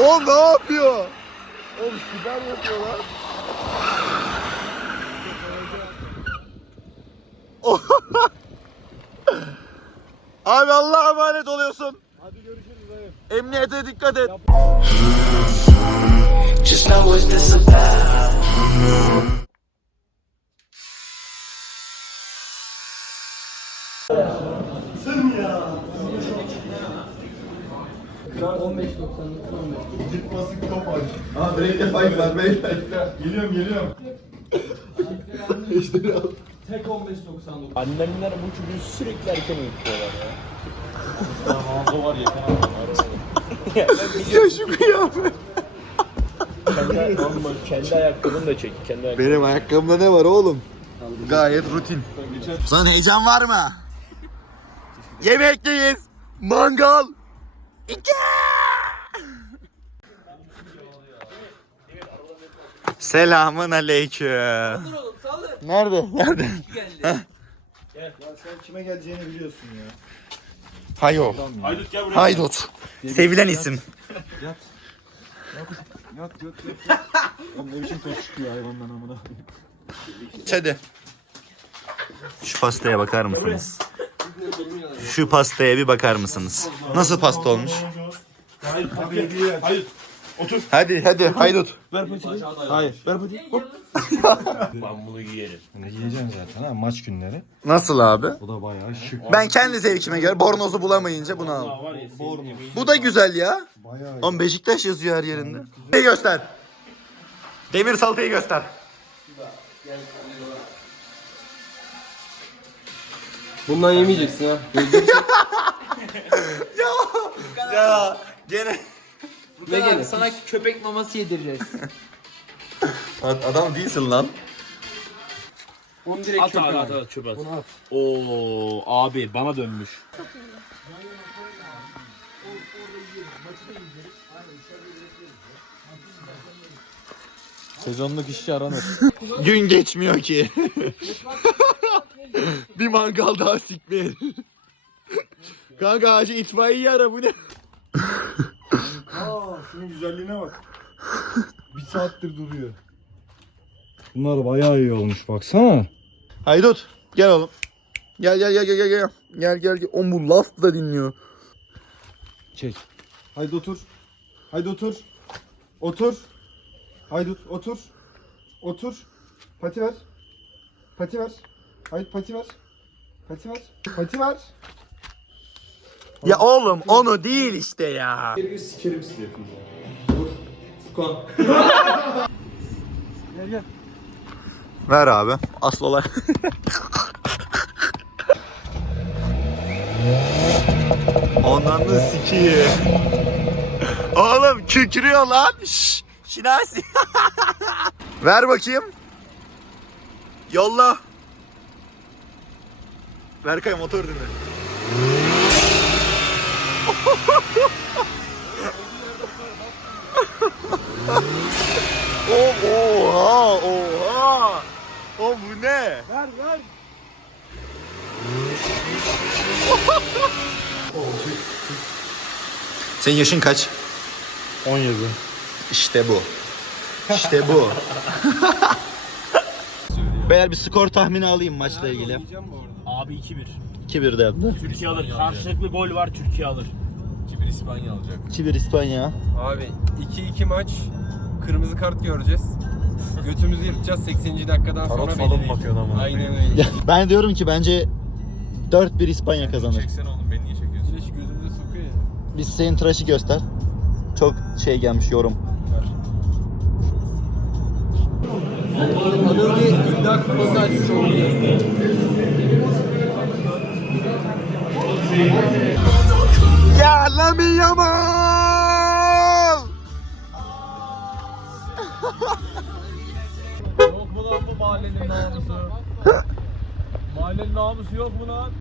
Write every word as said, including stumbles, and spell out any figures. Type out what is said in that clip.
O ne yapıyor? Oğlum siber yapıyorlar. Abi Allah'a emanet oluyorsun. Hadi görüşürüz dayı. Emniyete dikkat et. Just know what this about. on beş doksan Git basık top aç. Aa break'te fight var beyler. Geliyorum geliyorum. İşte al. Tek on beş doksan dokuz. Annemler bu çocuğu sürekli erken uyutuyorlar ya. Ağzı var yeter Ya şu kıyafet. kendi, ama kendi ayakkabını da çek. Kendi ayakkabını. Benim ayakkabımda ne var oğlum? Gayet rutin. Sana heyecan var mı? Yemekteyiz. Mangal. İki. Selamun aleyküm. Nerede? Nerede? Gel. Ya sen kime geleceğini biliyorsun ya. Hayo. Haydut gel buraya. Haydut. Sevilen isim. Yat. Yat yat yat yat. Oğlum ne biçim toz çıkıyor hayvandan amına. Hadi. Şu pastaya bakar mısınız? Şu pastaya bir bakar mısınız? Nasıl pasta olmuş? Hayır hayır. Hayır. Otur. Hadi hadi haydut. Ver patiyi. Hayır. Ver patiyi. Hop. Ben bunu giyerim. Bunu yiyeceğim zaten ha maç günleri. Nasıl abi? Bu da bayağı şık. Ben kendi zevkime göre bornozu bulamayınca bunu aldım. Var ya senin Bu da güzel ya. Bayağı Oğlum Beşiktaş yazıyor her yerinde. Salatayı göster. Demir salatayı göster. Bundan yemeyeceksin ha. Ya gene. Ve gene sana köpek maması yedireceğiz. Adam değilsin lan. Onu direkt At çöpe abi al. at at çöp at. Bunu at. Oo abi bana dönmüş. sezonluk işçi aranır. Gün geçmiyor ki. Bir mangal daha sikmeyelim. Kanka acil itfaiye ara bu ne? Aa şunun güzelliğine bak. Bir saattir duruyor. Bunlar bayağı iyi olmuş baksana. Haydut gel oğlum. Gel gel gel gel gel gel. Gel gel gel. Oğlum bu laf da dinliyor. Çek. Haydi otur. Haydi otur. Otur. Haydi otur. Otur. Pati ver. Pati ver. Haydi pati ver. Pati ver. Pati ver. Ya oğlum onu değil işte ya. Sikerim sizi. Furkan. Gel gel. Ver abi. Asıl olay. Ondan sikiyim. Oğlum kükrüyor lan. Şşş. Şinasi. Ver bakayım. Yolla. Berkay motor dinle. Oh, oha oha. O bu ne? Ver ver. Senin yaşın kaç? on yedi. İşte bu. İşte bu. Beyler bir skor tahmini alayım maçla ilgili. Abi iki bir. iki bir de yaptı. Türkiye alır. Karşılıklı gol var Türkiye alır. iki bir İspanya alacak. iki bir İspanya. Abi iki iki maç. Kırmızı kart göreceğiz. Götümüzü yırtacağız sekseninci dakikadan sonra Tarot falan belli değil. bakıyorsun ama. Aynen öyle. Ben diyorum ki bence dört bir İspanya kazanır. Çeksene oğlum, beni niye çekiyorsun? Güneş gözümüze sokuyor ya. Biz senin tıraşı göster. Çok şey gelmiş yorum. Adam bir iddia kupası açsın oluyor. Ya Lamine Yamal! Yok mu lan bu mahallenin namusu? Mahallenin namusu yok mu lan?